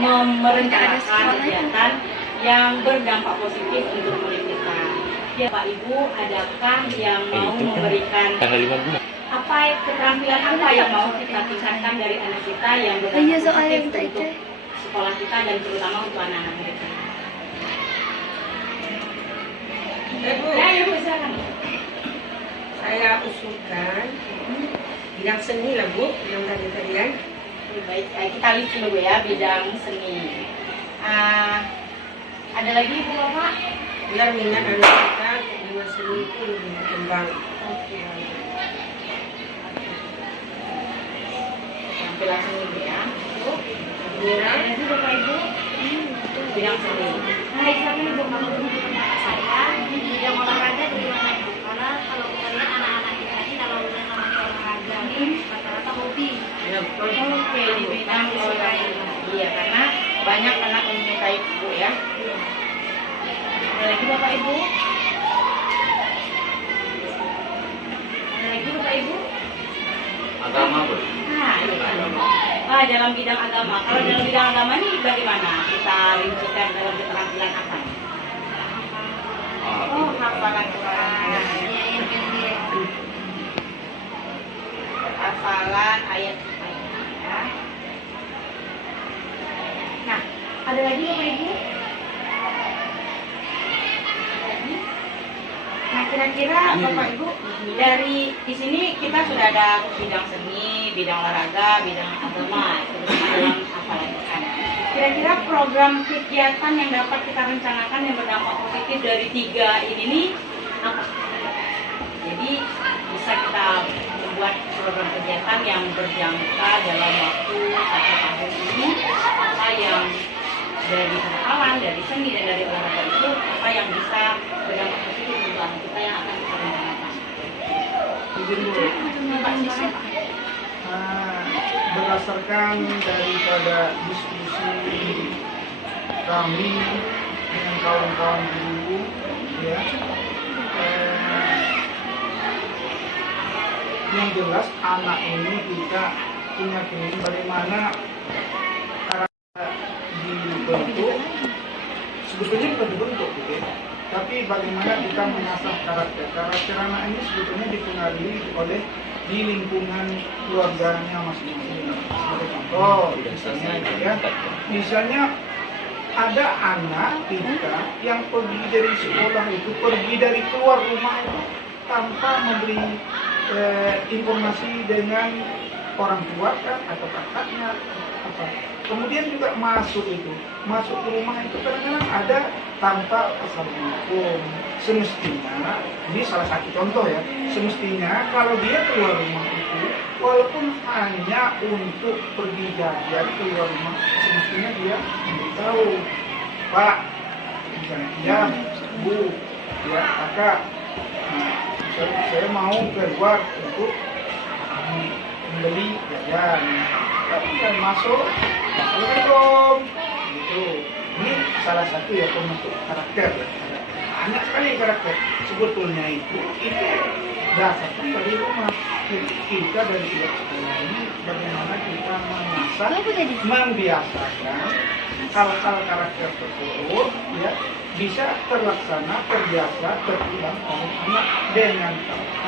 merencanakan kegiatan yang berdampak positif untuk murid kita. Ya Pak Ibu, adakah yang mau memberikan apa keterampilan apa yang mau kita tingkatkan dari anak kita yang berdampak positif untuk sekolah kita dan terutama untuk anak-anak murid kita? Ibu, Silakan. saya usulkan bidang seni lah Bu, yang tadi-tadian. Baik, kita list dulu ya bidang seni. Ada lagi Bu Bapak? Biar minat anak kita dengan seni itu lebih berkembang. Oke. Tampilan seni Bu ya. Bu, Ya, nanti Bapak Ibu bidang seni. Nah, silakan Ibu kalau Saya di bidang olahraga gimana Bu? Karena kalau kita lihat anak-anak kita ini kalau udah namanya olahraga ini rata-rata hobi. ya betul. Oke, di bidang olahraga. Iya, karena banyak anak yang menyukai Bu ya. Ada lagi Bapak Ibu? Ada lagi Bapak Ibu? Agama Bu. Nah, iya. Dalam bidang agama. Kalau dalam bidang agama ini bagaimana? Kita rincikan dalam keterampilan apa? Oh, hafalan Quran. Ya, yang pendek. Hafalan ayat-ayat. Ya. Nah, ada lagi Bapak Ibu? Lagi? Nah, kira-kira Bapak Ibu dari di sini kita sudah ada bidang seni, bidang olahraga, bidang agama, terutama dalam hafalan Quran. Kira-kira program kegiatan yang dapat kita rencanakan yang berdampak positif dari tiga ini nih apa? Jadi bisa kita membuat program kegiatan yang berjangka dalam waktu 1 tahun ini, apa yang dari hafalan, dari seni dan dari olahraga itu apa yang bisa berdampak positif untuk anak kita yang akan kita rencanakan. Pak, silakan. Berdasarkan daripada diskusi kami dengan kawan-kawan guru, ya, yang jelas anak ini kita punya keinginan bagaimana karakter dibentuk. Sebetulnya bukan dibentuk, gitu ya. Tapi bagaimana kita mengasah karakter. Karakter anak ini sebetulnya dipengaruhi oleh di lingkungan keluarganya masing-masing. Sebagai contoh, misalnya itu ya, misalnya ada anak kita yang pergi dari sekolah itu, pergi dari keluar rumah itu tanpa memberi informasi dengan orang tua kan atau kakaknya apa. Kemudian juga masuk ke rumah itu kadang-kadang ada tanpa assalamualaikum. Semestinya, ini salah satu contoh ya, semestinya kalau dia keluar rumah itu, walaupun hanya untuk pergi jajan keluar rumah, semestinya dia memberitahu, Pak, misalnya, ya, Bu, ya, Kakak, nah, saya mau keluar untuk membeli jajan. Tapi saya masuk, Assalamualaikum, gitu. Ini salah satu ya pembentuk karakter. Banyak sekali karakter. Sebetulnya itu dasarkan dari rumah. Kita dari pihak sekolah ini bagaimana kita mengasah, membiasakan hal-hal karakter tersebut ya bisa terlaksana, terbiasa, terulang oleh anak dengan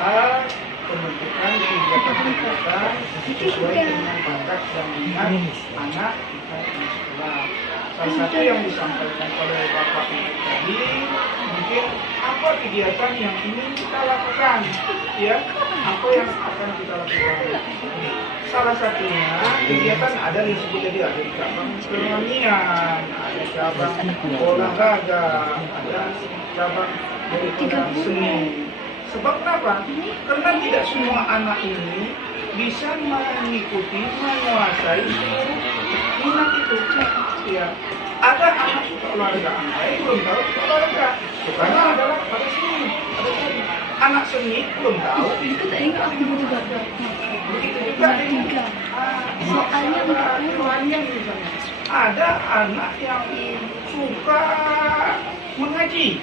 hal pembentukan kegiatan-kegiatan sesuai dengan bakat dan minat anak kita di sekolah. Salah satu yang disampaikan oleh Bapak Ibu tadi, mungkin apa kegiatan yang ingin kita lakukan, ya, apa yang akan kita lakukan. Salah satunya kegiatan ada disebut tadi, ada cabang kesenian, ada cabang olahraga, ada cabang dari seni. Sebab kenapa? Karena tidak semua anak ini bisa mengikuti, menguasai seluruh minat itu. Ya, ada anak suka olahraga, anak lain belum tahu suka olahraga. Karena adalah pada seni, ada seni. Anak seni belum tahu. Begitu juga dengan soalnya misalnya. Ada anak yang suka mengaji.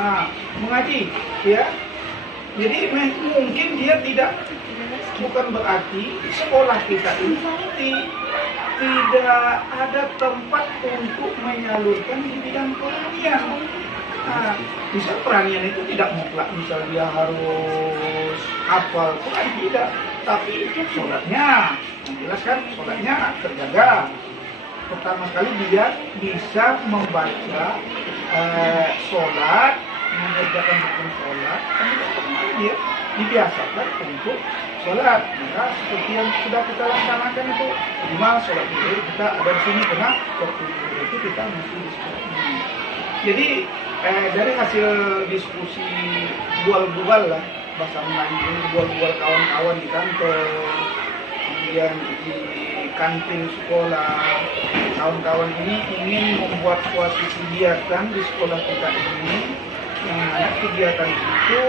Nah, mengaji, ya. Jadi mungkin dia tidak, bukan berarti sekolah kita ini nanti tidak ada tempat untuk menyalurkan di bidang peranian. Nah, misal peranian itu tidak mutlak, misal dia harus hafal Quran, tidak. Tapi itu sholatnya, menjelaskan sholatnya terjaga. Pertama kali dia bisa membaca sholat, mengerjakan hukum sholat, kemudian dia dibiasakan untuk sholat. Maka seperti yang sudah kita laksanakan itu, minimal sholat dulu kita ada di sini, karena waktu itu kita mesti di sekolah ini. Jadi dari hasil diskusi bual-bual lah, bahasa Melayu ini bual-bual kawan-kawan di kantor, kemudian di kantin sekolah, kawan-kawan ini ingin membuat suatu kegiatan di sekolah kita ini, yang mana kegiatan itu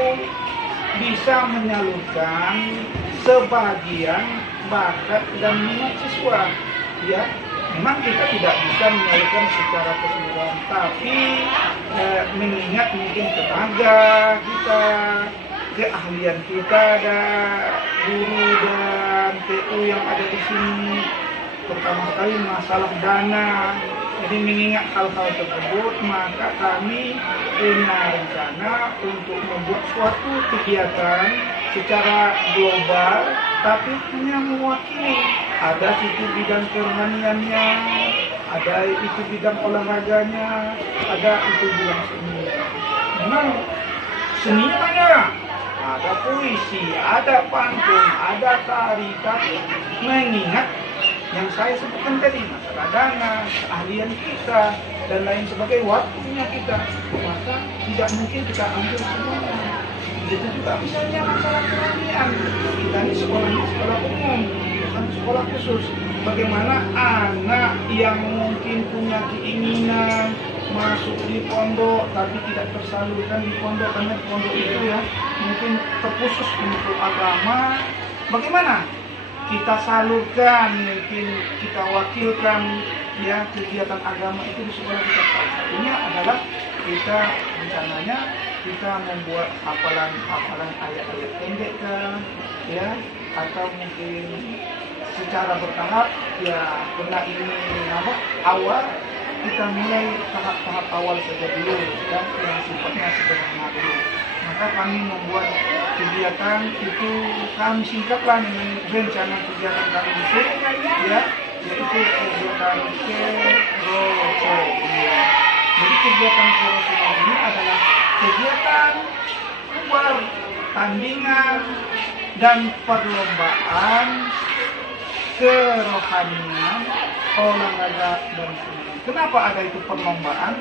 bisa menyalurkan sebagian bakat dan minat siswa. Ya, memang kita tidak bisa menyalurkan secara keseluruhan, tapi mengingat mungkin tenaga kita, keahlian kita, ada guru dan TU yang ada di sini, pertama sekali masalah dana. Jadi mengingat hal-hal tersebut, maka kami punya rencana untuk membuat suatu kegiatan secara global, tapi hanya mewakili. Ada situ bidang pertaniannya, ada itu bidang olahraganya, ada itu bidang seni. Memang seninya banyak. Ada puisi, ada pantun, ada tari, tapi mengingat yang saya sebutkan tadi, masalah dana, keahlian kita, dan lain sebagainya, waktunya kita, maka tidak mungkin kita ambil semuanya. Itu juga misalnya masalah pertanian, kita ini sekolahnya sekolah umum, bukan sekolah khusus. Bagaimana anak yang mungkin punya keinginan masuk di pondok tapi tidak tersalurkan di pondok, karena di pondok itu ya mungkin terkhusus untuk agama, bagaimana kita salurkan, mungkin kita wakilkan ya kegiatan agama itu di sekolah kita. Salah satunya adalah kita rencananya kita membuat hafalan ayat-ayat pendek kan, ya, atau mungkin secara bertahap ya, karena ini awal, kita mulai tahap-tahap awal saja dulu dan yang sifatnya sederhana dulu. Maka kami membuat kegiatan itu, kami singkatlah dengan rencana kegiatan kami itu, ya, yaitu kegiatan kerosenia. Jadi kegiatan kerosenia ini adalah kegiatan pertandingan dan perlombaan kerohanian, olahraga dan seni. Kenapa ada itu perlombaan?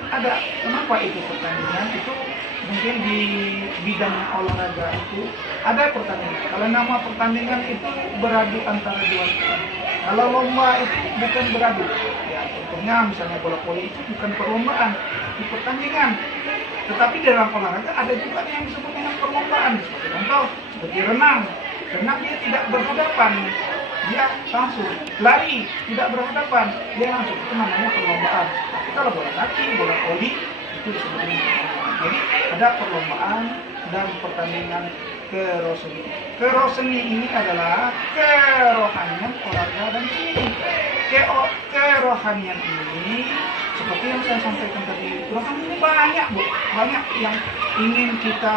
Kenapa itu pertandingan? Itu mungkin di bidang olahraga itu ada pertandingan. Kalau nama pertandingan itu beradu antara dua tim. Kalau lomba itu bukan beradu. Ya, contohnya misalnya bola voli itu bukan perlombaan, itu pertandingan. Tetapi dalam olahraga ada juga yang disebut dengan perlombaan. Seperti contoh, seperti renang. Renang dia tidak berhadapan. Dia langsung lari, tidak berhadapan, dia langsung, itu namanya perlombaan. Tapi kalau bola kaki, bola voli itu disebut perlombaan. Jadi ada perlombaan dan pertandingan keroseni. Keroseni ini adalah kerohanian, olahraga dan seni. Kerohanian ini seperti yang saya sampaikan tadi, kerohanian ini banyak, Bu. Banyak yang ingin kita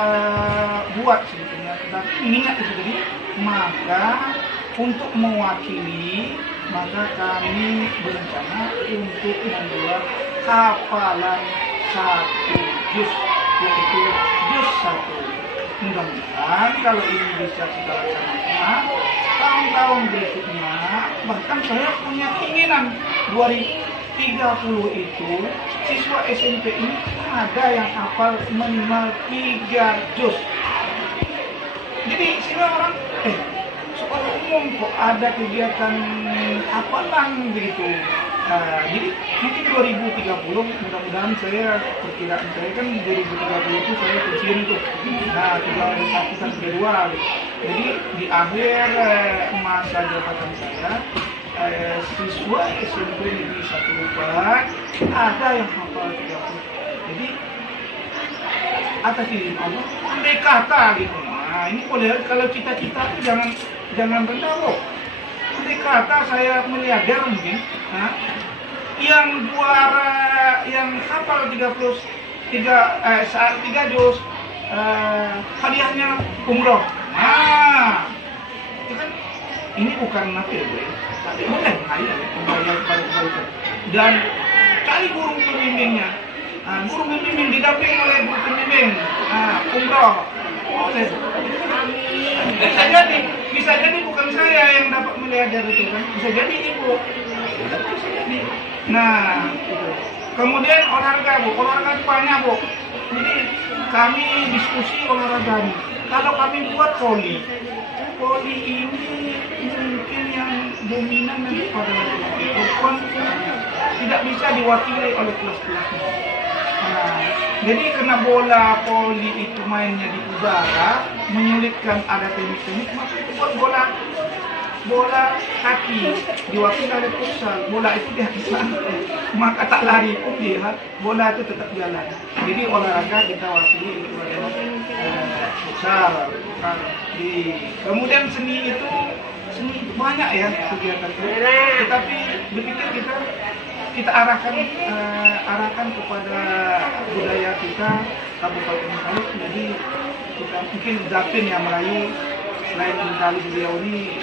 buat sebetulnya, tetapi mengingat itu tadi, maka untuk mewakili, maka kami berencana untuk membuat hafalan satu juz, yaitu juz 1. Mudah-mudahan kalau ini bisa kita laksanakan, tahun-tahun berikutnya, bahkan saya punya keinginan 2030 itu siswa SMP ini ada yang hafal minimal 3 juz. Jadi sehingga orang sekolah umum kok ada kegiatan hafalan begitu. Jadi mungkin 2030 mudah-mudahan, saya perkiraan saya kan 2030 itu saya pensiun tuh. Nah, tinggal 1 sampai 2 gitu. Jadi di akhir masa jabatan saya, siswa SMP Negeri 1 Lubar ada yang hafal 30. Jadi atas izin Allah andai kata gitu. Nah, ini boleh, kalau cita-cita itu jangan rendah loh. andai kata saya miliarder mungkin, yang juara, yang hafal 3 juz, hadiahnya umroh. Nah, itu kan ini bukan nakil, tapi boleh membayar kepada kebaikan. Dan cari guru pembimbingnya. Guru pembimbing didampingi oleh guru pembimbing. Umroh boleh. Bisa jadi bukan saya yang dapat miliarder itu kan, bisa jadi ibu. Bisa jadi. Nah, itu. Kemudian olahraga bu, olahraga banyak bu. Jadi kami diskusi olahraga ini. Kalau kami buat voli ini mungkin yang dominan daripada bukan tidak bisa diwakili oleh kelas-kelasnya. Nah, jadi karena bola voli itu mainnya di udara, menyulitkan ada teknik-teknik, maka itu buat bola kaki diwakili oleh futsal. Bola itu dia santai, maka tak lari pun dia, bola itu tetap jalan. Jadi olahraga kita wakili itu adalah futsal. Kemudian seni itu banyak ya kegiatan itu. Tetapi berpikir kita arahkan kepada budaya kita Kabupaten Bengkalis. Jadi kita mungkin Zapin yang Melayu, selain Bengkalis beliau ini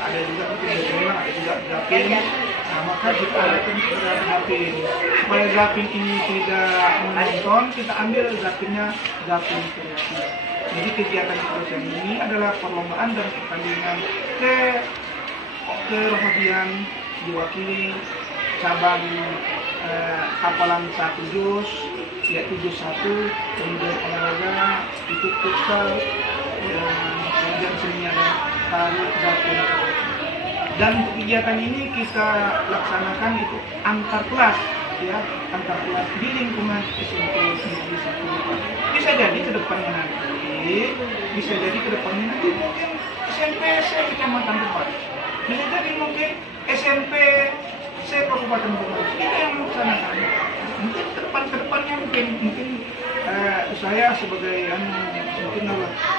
ada juga memang ada juga Zapin. Nah, maka kita arahkan kepada Zapin supaya Zapin ini tidak menonton, kita ambil Zapinnya Zapin kreatif. Jadi kegiatan kreatif ini adalah perlombaan dan pertandingan kerohanian diwakili cabang hafalan 1 juz, yaitu juz 1, kemudian olahraga itu futsal, kemudian seni ada tari, zapin. Dan untuk kegiatan ini kita laksanakan itu antar kelas, ya, antar kelas di lingkungan SMP Negeri 1. Bisa jadi ke depannya nanti, mungkin SMP Kecamatan Depan. Bisa jadi mungkin SMP Kabupaten Bengkalis. Kita yang melaksanakan. Mungkin ke depannya mungkin saya sebagai mungkin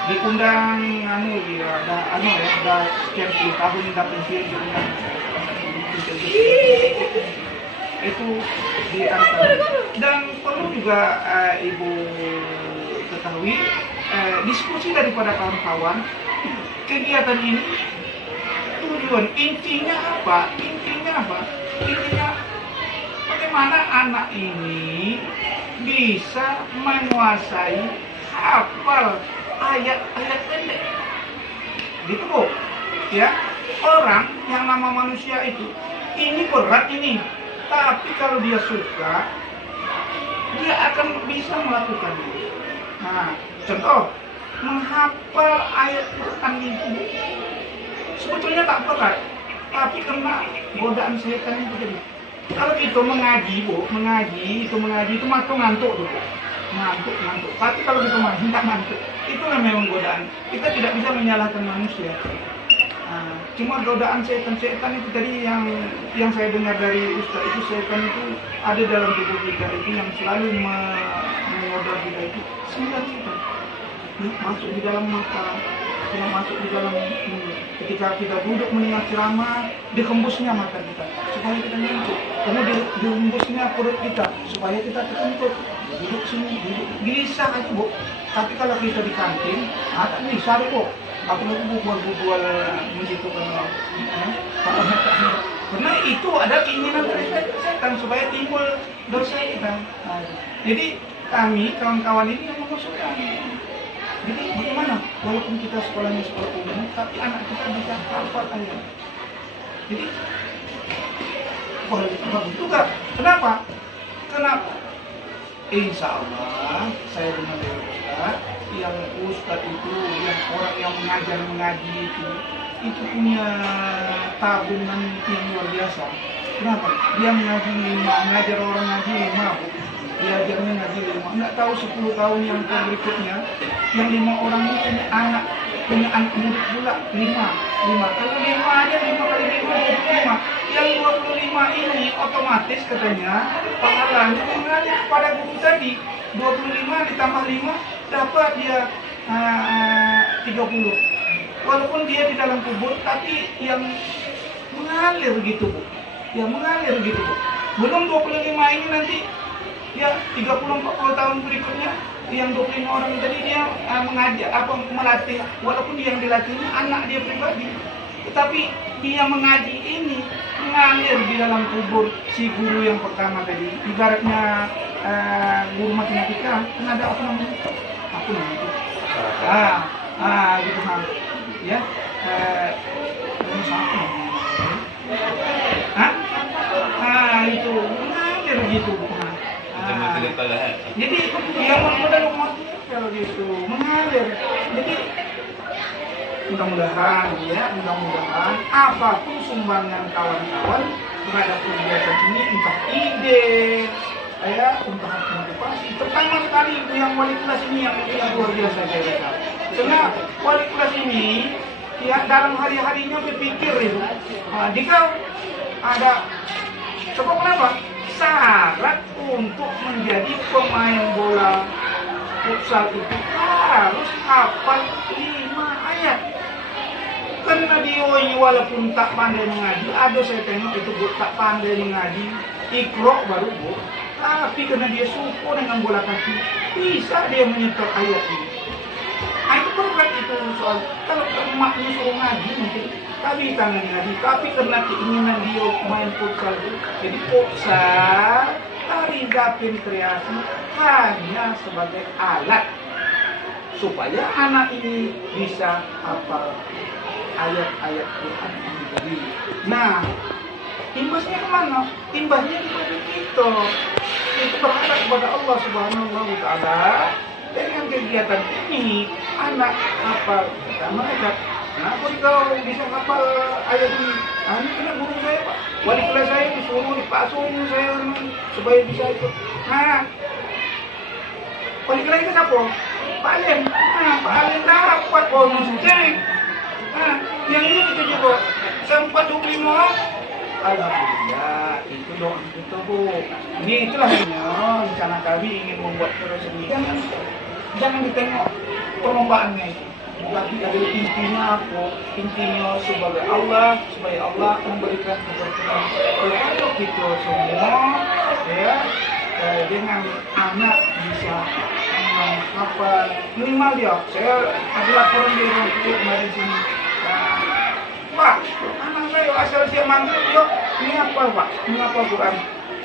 diundang ada sekian puluh tahun tidak pensiun diundang itu diangkat. Dan perlu juga ibu ketahui diskusi daripada kawan-kawan, kegiatan ini tujuan intinya apa? Intinya bagaimana anak ini bisa menguasai hafal ayat-ayat pendek. Gitu bu, ya. Orang yang nama manusia itu ini berat ini, tapi kalau dia suka, dia akan bisa melakukannya. Nah, contoh menghafal ayat Quran itu sebetulnya tak berat, tapi karena godaan setan itu jadi. Kalau kita mengaji itu maka ngantuk tuh, ngantuk. Tapi kalau kita tidak ngantuk, itu memang godaan. Kita tidak bisa menyalahkan manusia. Nah, cuma godaan setan itu tadi yang saya dengar dari Ustaz itu, setan itu ada dalam tubuh kita itu yang selalu mengoda kita itu 9 setan. Masuk di dalam mata, masuk di dalam mulut. Ketika kita duduk mendengar ceramah, dihembusnya mata kita supaya kita ngantuk. Kemudian dihembusnya perut kita supaya kita terkentut. Duduk sini, bisa aja bu. Tapi kalau kita di kantin, tak bisa kok. Aku lagi buat begitu karena itu ada keinginan dari setan supaya timbul dosa kita. Jadi kami kawan-kawan ini yang mengusulkan. Jadi bagaimana? Walaupun kita sekolahnya sekolah umum, tapi anak kita bisa hafal ayat. Jadi bagus juga. Kenapa? Insya Allah saya dengar dari Ustaz, yang Ustaz itu, yang orang yang mengaji itu punya tabungan yang luar biasa. Kenapa? Dia mengajar orang ngaji 5. Belajarnya ngaji 5, nggak tahu 10 tahun yang berikutnya yang 5 orang ini punya anak murid pula 5. Kalau 5 aja 5 kali 5 25. Yang 25 ini otomatis katanya pahalanya mengalir kepada guru tadi. 25 ditambah 5 dapat dia 30. Walaupun dia di dalam kubur, tapi yang mengalir gitu Bu. Ya mengalir gitu Bu. Belum 25 ini nanti ya 30-40 tahun berikutnya yang 25 orang tadi dia mengajak melatih, walaupun yang dilatih ini anak dia pribadi, tetapi dia mengaji ini mengalir di dalam kubur si guru yang pertama tadi. Ibaratnya guru matematika kan ada apa namanya itu gitu kan ya, itu mengalir gitu bukan. Jadi dia modal kalau gitu mengalir. Jadi mudah-mudahan apapun sumbangan kawan-kawan terhadap kegiatan ini, entah ide, entah motivasi, pertama sekali yang wali kelas ini yang luar biasa saya rasa. Karena wali kelas ini ya dalam hari-harinya berpikir itu, jika ada sebab kenapa? Syarat untuk menjadi pemain bola futsal itu harus hafal 5 ayat. Karena dia walaupun tak pandai mengaji, ada saya tengok itu Bu tak pandai mengaji, ikro baru Bu, tapi karena dia suku dengan bola kaki, bisa dia menyetor ayat ini. Itu berat itu soal. Kalau emaknya suruh ngaji mungkin kami tangan ngaji, tapi karena keinginan dia main futsal itu, jadi futsal tari gapin kreasi hanya sebagai alat supaya anak ini bisa hafal ayat-ayat Quran ini tadi. Nah, imbasnya kemana? Imbasnya kepada kita. Itu berharap kepada Allah Subhanahu wa Ta'ala. Dengan kegiatan ini, anak hafal pertama ayat. Nah, kalau bisa hafal ayat ini, ini kena guru saya Pak. Wali kelas saya disuruh dipasuhin saya supaya bisa ikut. Nah, wali kelas itu siapa? Pak Alem. Nah, Pak Alem dapat bonus cek. Nah, yang ini kita juga sempat 25 orang. Alhamdulillah, itu dong itu Bu. Ini itulah rencana kami ingin membuat terus ini. Jangan ditengok perlombaannya itu. Tapi ada intinya apa? Intinya sebagai Allah, supaya Allah memberikan keberkahan kepada kita semua, ya, dengan anak bisa menghafal minimal dia. Saya ada laporan di rumah kemarin sini. Pak, anak saya asal siap maghrib, yuk, ini apa Pak? Ini apa Quran?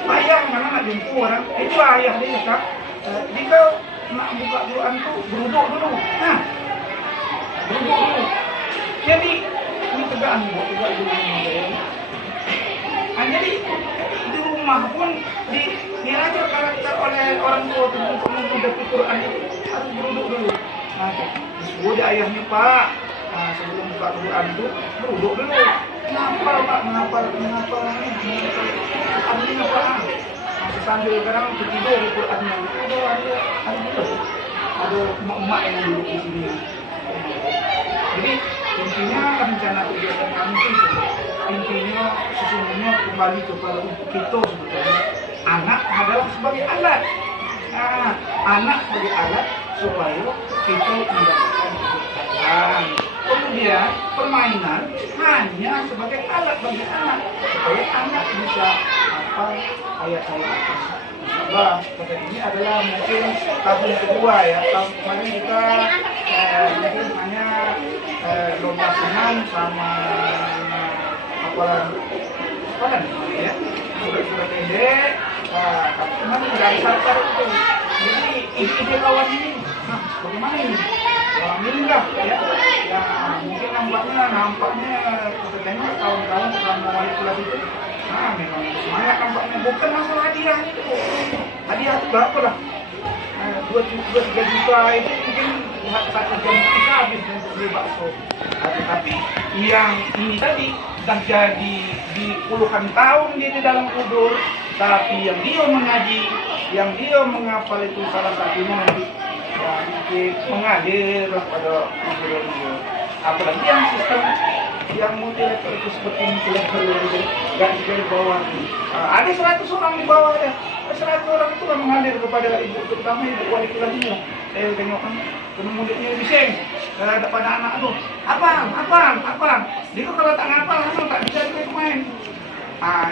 Ayah mana nak jumpa orang? Itu ayah dia Kak. Jika nak buka Quran tu beruduk dulu. Nah, beruduk dulu. Jadi ini tegaan Bu, tegak dulu. Jadi di rumah pun diajar karakter oleh orang tua untuk menghadapi Quran itu harus beruduk dulu. Nah, disebut ayahnya Pak. Nah, sebelum buka Quran itu beruduk dulu. Kenapa Pak? Mengapa ini apa? Sambil sekarang tidur di Qurannya. Ada emak-emak yang duduk di sini. Jadi intinya rencana kegiatan kami itu intinya sesungguhnya kembali kepada kita sebetulnya. Anak adalah sebagai alat. Nah, anak sebagai alat supaya kita mendapatkan keberkahan. Kemudian permainan hanya sebagai alat bagi anak supaya anak bisa hafal ayat-ayat. Insyaallah pada ini adalah mungkin tahun kedua ya. Tahun kemarin kita mungkin hanya lomba senam sama hafalan ya, surat-surat pendek. Tapi kemarin tidak ada syarat itu. Jadi ide kawan ini, bagaimana ini? Meninggal ya, mungkin nampaknya kita tengok kawan-kawan selama wali kelas itu, memang semangat nampaknya. Bukan masalah hadiah itu, hadiah itu berapa lah, 2-3 juta itu mungkin 1 jam bisa habis untuk beli bakso. Tapi yang ini tadi sudah jadi di puluhan tahun dia di dalam kubur, tapi yang dia mengaji, yang dia menghafal itu salah satunya nanti ya, mengalir pada masyarakat. Apalagi yang sistem yang multi-level itu seperti multi-level gitu, nggak di bawah. Ada 100 orang di bawah ya. 100 orang itu kan mengalir kepada ibu, terutama ibu wali kelas ini lah. Tengok kan, kena mulutnya bising. Pada anak tuh, apaan. Dia kalau tak ngapal, tak bisa dia main.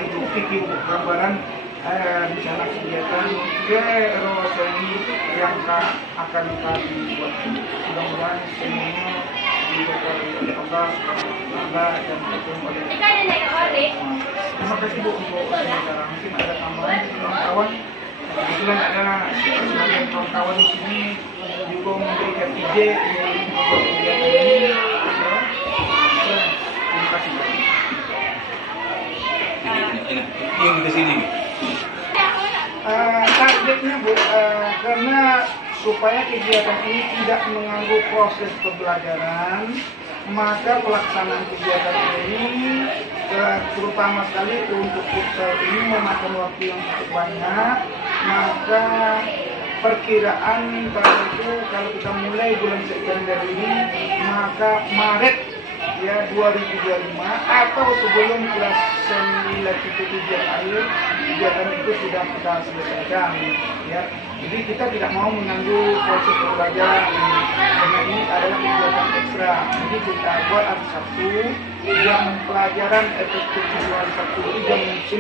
Itu pikir gambaran rencana kegiatan Roseni yang akan kami buat. Mudah-mudahan semuanya didukung oleh Allah dan didukung oleh. Terima kasih Bu untuk secara mungkin ada tambahan kawan-kawan. Kebetulan ada sebagian kawan-kawan di sini juga memberikan ide untuk kegiatan ini. Terima kasih. Yang ke sini. Targetnya Bu, karena supaya kegiatan ini tidak mengganggu proses pembelajaran, maka pelaksanaan kegiatan ini terutama sekali untuk futsal ini memakan waktu yang cukup banyak. Maka perkiraan kalau kita mulai bulan September ini, maka Maret ya 2025 atau sebelum kelas 9 itu tujuan akhir kegiatan itu sudah kita selesaikan ya. Jadi kita tidak mau mengganggu proses pembelajaran karena ini adalah kegiatan ekstra. Jadi kita buat hari Sabtu jam pelajaran efektif hari Sabtu itu jam 9.55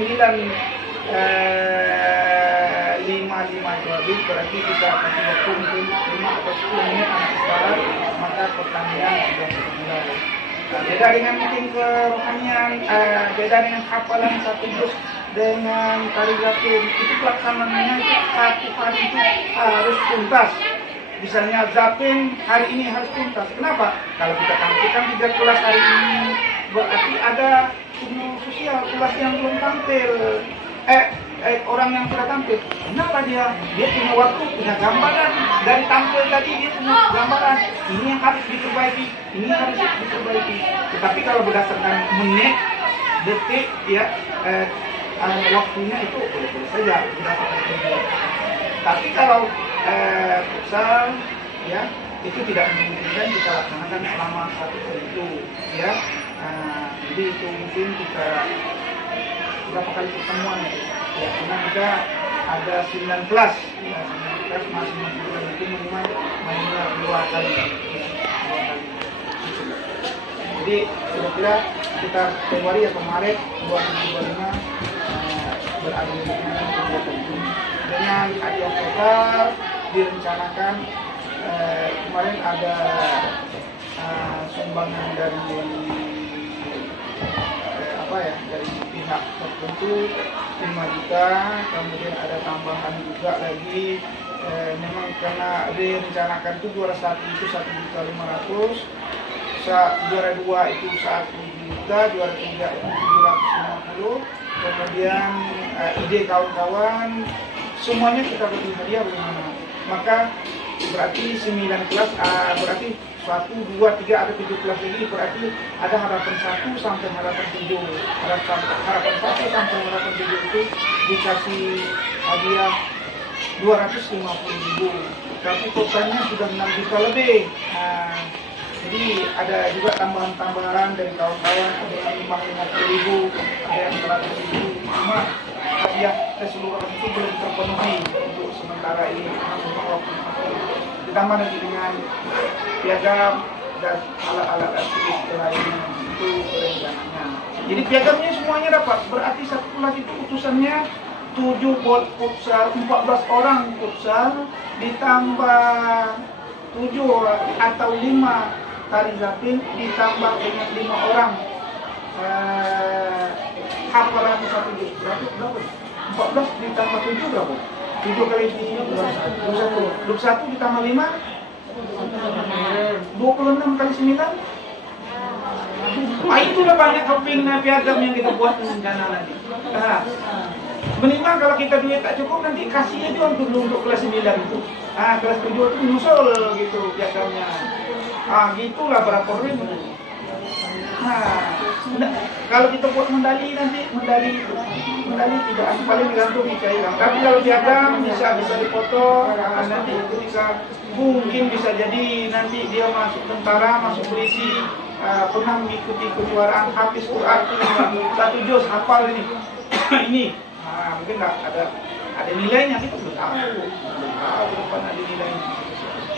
itu habis, berarti kita kasih waktu mungkin 5 atau 10 menit sekarang, maka pertandingan sudah dimulai. Beda dengan mungkin kerohanian, beda dengan hafalan satu juz dengan tari zapin, itu pelaksanaannya satu hari itu harus tuntas. Misalnya zapin hari ini harus tuntas. Kenapa? Kalau kita tampilkan 3 kelas hari ini, berarti ada sosial kelas yang belum tampil. Orang yang sudah tampil, kenapa dia punya waktu, punya gambaran dari tampil tadi, dia punya gambaran ini yang harus diperbaiki, ini harus diperbaiki. Tetapi kalau berdasarkan menit, detik, ya waktunya itu boleh-boleh saja berdasarkan menit. Tapi kalau futsal, ya itu tidak memungkinkan kita laksanakan selama 1 hari itu, ya. Jadi itu mungkin kita berapa kali pertemuan itu. Ya, karena kita ada 9 kelas, ya, 9 kelas masing-masing bulan itu minimal mainnya 2 kali. Jadi kira-kira kita Februari atau Maret 2025 berada di kegiatan ini. Dengan hadiah total direncanakan kemarin ada sumbangan dari dari pihak tertentu 5 juta, kemudian ada tambahan juga lagi memang karena direncanakan itu juara 1 itu 1.500.000, juara 2 itu 1 juta, juara 3 itu 750, kemudian ide kawan-kawan semuanya kita beri hadiah bagaimana. Maka berarti 9 kelas, berarti 1, 2, 3 ada 7 kelas lagi, berarti ada harapan 1 sampai harapan 7. Harapan 1 sampai harapan 7 itu dikasih hadiah 250.000. Tapi totalnya sudah 6 juta lebih. Jadi ada juga tambahan-tambahan dari kawan-kawan, ada yang 50.000, ada yang 100.000. Cuma hadiah keseluruhan itu belum terpenuhi untuk sementara ini. Ditambah nanti dengan piagam dan alat-alat aktivitas lainnya itu rencananya. Jadi piagamnya semuanya dapat. Berarti satu kelas itu utusannya 7 bot futsal, 14 orang futsal ditambah 7 atau 5 tari zapin ditambah dengan 5 orang hafalan satu juz. Berapa? 14 ditambah 7 berapa? 7 kali 21 ditambah 5 26 kali 9. Itulah banyak keping piagam yang kita buat rencana nanti. Minimal kalau kita duit tak cukup nanti kasih aja untuk kelas 9 itu. Kelas 7 itu nyusul gitu piagamnya. Gitulah berapa rim. Kalau kita buat medali nanti medali tidak paling gantung di cairan. Tapi kalau piagam bisa dipoto, nanti ketika mungkin bisa jadi nanti dia masuk tentara, masuk polisi, pernah mengikuti kejuaraan hafiz Quran, satu juz hafal ini. Ini, mungkin nggak ada nilainya, kita belum tahu depan ada nilainya.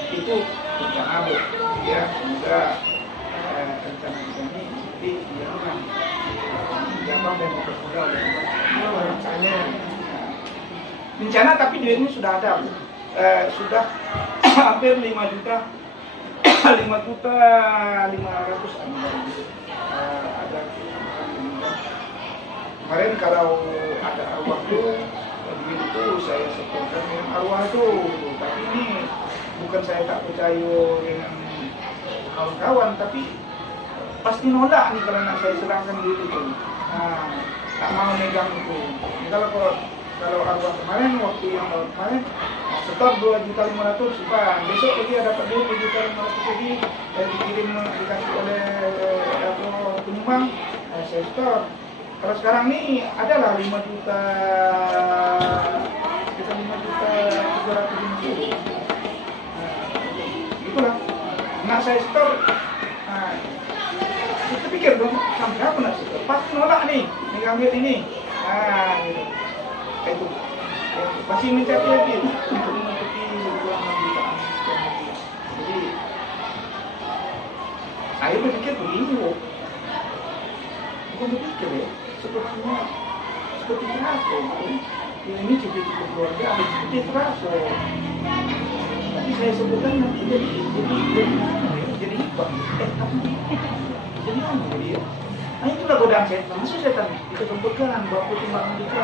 Itu rencana Bu. Ya, semoga rencana ini nanti diamankan dan dipermudah oleh rencana. Rencana tapi duitnya sudah ada, Bu. Sudah hampir 5 juta 5.500.000 ada. Kemarin kalau ada arwah itu saya setorkan dengan arwah itu, tapi ini bukan saya tak percaya dengan kawan-kawan, tapi pasti nolak nih kalau nak saya serahkan duit itu. Tak mau megang itu. Kalau arwah kemarin, waktu yang tahun kemarin setor 2.500.000, Pak. Besok dia dapat duit 2.500.000 lagi, dikirim dikasih oleh penyumbang, saya setor. Kalau sekarang nih adalah 5 juta, kita 5.350.000. Itulah. Nak saya setor. Kita pikir dong, sampai apa nak setor? Pasti nolak nih, ambil ini. Gitu. Itu. Masih mencari lagi untuk menutupi keuangan jutaan. Jadi saya berpikir begini, bukan berpikir ya, seperti terasa. Ini cukup keluarga, seperti terasa. Tapi saya sebutkan nanti jadi hibah. Jadi mana dia? Nah itulah godaan setan. Masuk setan itu tempatkan baku timbangan kita.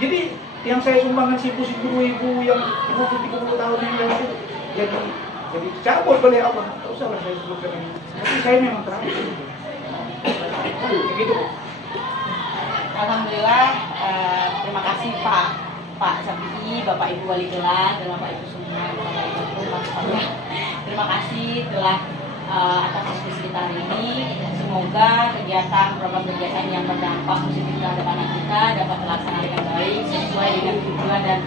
Jadi yang saya sumbangkan sipu-sipu ibu yang 30 tahun yang lalu itu jadi cabut oleh Allah. Tak usahlah saya sebutkan ini. Tapi saya memang terakhir. Begitu. Alhamdulillah, terima kasih Pak Safi, Bapak Ibu Wali Kelas, dan Bapak Ibu semua, Bapak Ibu Mas. Terima kasih telah atas diskusi kita hari ini. Semoga program kegiatan yang berdampak positif terhadap anak kita dapat terlaksana dengan baik sesuai dengan tujuan dan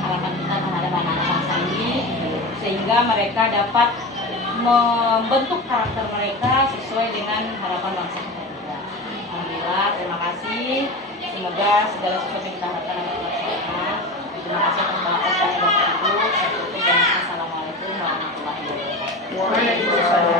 harapan kita terhadap anak-anak bangsa ini, sehingga mereka dapat membentuk karakter mereka sesuai dengan harapan bangsa kita juga. Alhamdulillah, terima kasih. Semoga segala sesuatu yang kita harapkan dapat terlaksana. Terima kasih atas Bapak Ibu. Assalamualaikum warahmatullahi wabarakatuh. Waalaikumsalam.